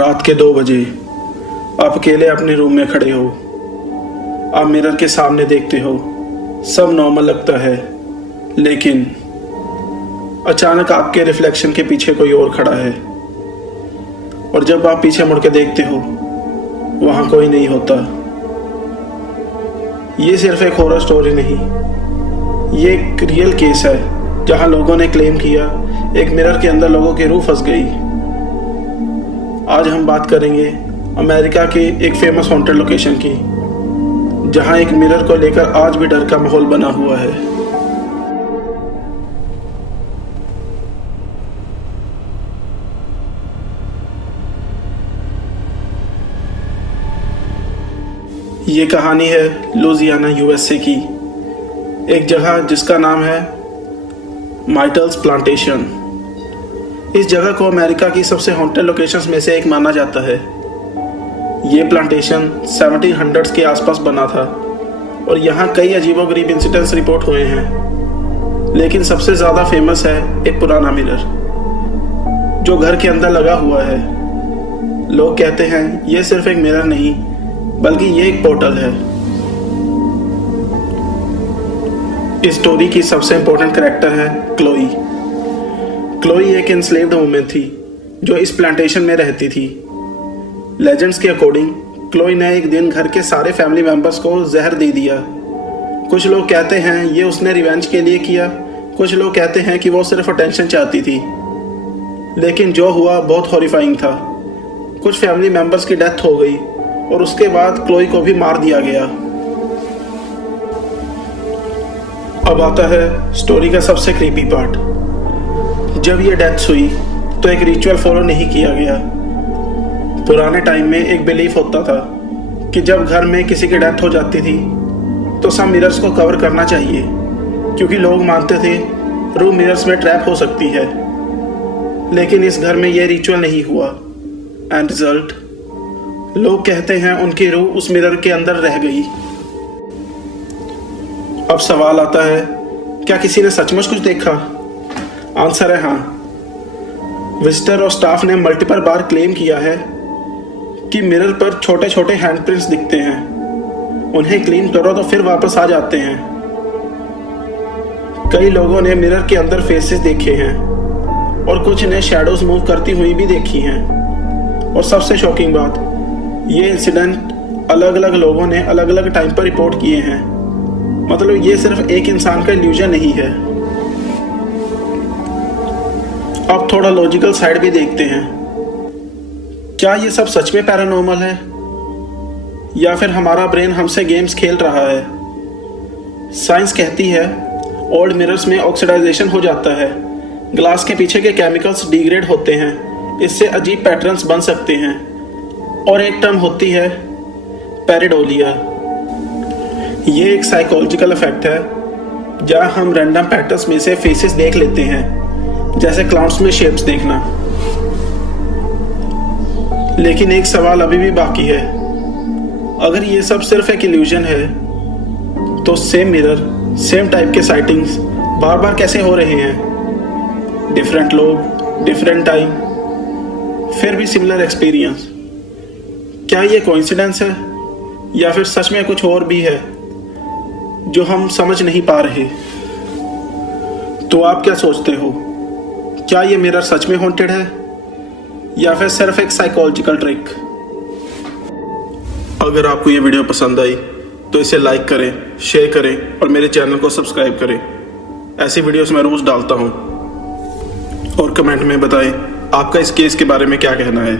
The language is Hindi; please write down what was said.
रात के 2 बजे आप अकेले अपने रूम में खड़े हो। आप मिरर के सामने देखते हो, सब नॉर्मल लगता है, लेकिन अचानक आपके रिफ्लेक्शन के पीछे कोई और खड़ा है। और जब आप पीछे मुड़ के देखते हो, वहाँ कोई नहीं होता। ये सिर्फ एक हॉरर स्टोरी नहीं, ये एक रियल केस है जहाँ लोगों ने क्लेम किया एक मिरर के अंदर लोगों की रूह फंस गई। आज हम बात करेंगे अमेरिका की एक फेमस हॉन्टेड लोकेशन की, जहां एक मिरर को लेकर आज भी डर का माहौल बना हुआ है। ये कहानी है लुजियाना यूएसए की एक जगह जिसका नाम है माइटल्स प्लांटेशन। इस जगह को अमेरिका की सबसे हॉन्टेड लोकेशंस में से एक माना जाता है। ये प्लांटेशन 1700s के आसपास बना था और यहाँ कई अजीबोगरीब इंसिडेंट्स रिपोर्ट हुए हैं, लेकिन सबसे ज़्यादा फेमस है एक पुराना मिरर जो घर के अंदर लगा हुआ है। लोग कहते हैं ये सिर्फ एक मिरर नहीं, बल्कि ये एक पोर्टल है। इस स्टोरी की सबसे इंपॉर्टेंट कैरेक्टर है क्लोई। क्लोई एक एन्स्लेव्ड वुमेन थी जो इस प्लांटेशन में रहती थी। लेजेंड्स के अकॉर्डिंग क्लोई ने एक दिन घर के सारे फैमिली मेंबर्स को जहर दे दिया। कुछ लोग कहते हैं ये उसने रिवेंज के लिए किया, कुछ लोग कहते हैं कि वो सिर्फ अटेंशन चाहती थी। लेकिन जो हुआ बहुत हॉरिफाइंग था। कुछ फैमिली मेंबर्स की डेथ हो गई और उसके बाद क्लोई को भी मार दिया गया। अब आता है स्टोरी का सबसे क्रीपी पार्ट। जब ये डेथ हुई तो एक रिचुअल फॉलो नहीं किया गया। पुराने टाइम में एक बिलीफ होता था कि जब घर में किसी की डेथ हो जाती थी तो सब मिरर्स को कवर करना चाहिए, क्योंकि लोग मानते थे रूह मिरर्स में ट्रैप हो सकती है। लेकिन इस घर में यह रिचुअल नहीं हुआ एंड रिजल्ट, लोग कहते हैं उनकी रूह उस मिरर के अंदर रह गई। अब सवाल आता है, क्या किसी ने सचमुच कुछ देखा? आंसर है हाँ। विजिटर और स्टाफ ने मल्टीपल बार क्लेम किया है कि मिरर पर छोटे छोटे हैंडप्रिंट्स दिखते हैं। उन्हें क्लीन करो तो फिर वापस आ जाते हैं। कई लोगों ने मिरर के अंदर फेसेस देखे हैं और कुछ ने शैडोज मूव करती हुई भी देखी हैं। और सबसे शॉकिंग बात, ये इंसिडेंट अलग अलग लोगों ने अलग अलग टाइम पर रिपोर्ट किए हैं। मतलब ये सिर्फ एक इंसान का इल्यूजन नहीं है। अब थोड़ा लॉजिकल साइड भी देखते हैं। क्या ये सब सच में पैरानॉर्मल है या फिर हमारा ब्रेन हमसे गेम्स खेल रहा है? साइंस कहती है ओल्ड मिरर्स में ऑक्सीडाइजेशन हो जाता है, ग्लास के पीछे के केमिकल्स डिग्रेड होते हैं, इससे अजीब पैटर्न्स बन सकते हैं। और एक टर्म होती है पैरेडोलिया। ये एक साइकोलॉजिकल इफेक्ट है जहाँ हम रैंडम पैटर्न्स में से फेसेस देख लेते हैं, जैसे क्लाउड्स में शेप्स देखना। लेकिन एक सवाल अभी भी बाकी है, अगर ये सब सिर्फ एक इल्यूजन है तो सेम मिरर, सेम टाइप के साइटिंग्स बार बार कैसे हो रहे हैं? डिफरेंट लोग, डिफरेंट टाइम, फिर भी सिमिलर एक्सपीरियंस। क्या ये कोइंसिडेंस है या फिर सच में कुछ और भी है जो हम समझ नहीं पा रहे? तो आप क्या सोचते हो? क्या ये मिरर सच में हॉन्टेड है या फिर सिर्फ एक साइकोलॉजिकल ट्रिक? अगर आपको ये वीडियो पसंद आई तो इसे लाइक करें, शेयर करें और मेरे चैनल को सब्सक्राइब करें। ऐसी वीडियोस मैं रोज डालता हूँ। और कमेंट में बताएं आपका इस केस के बारे में क्या कहना है।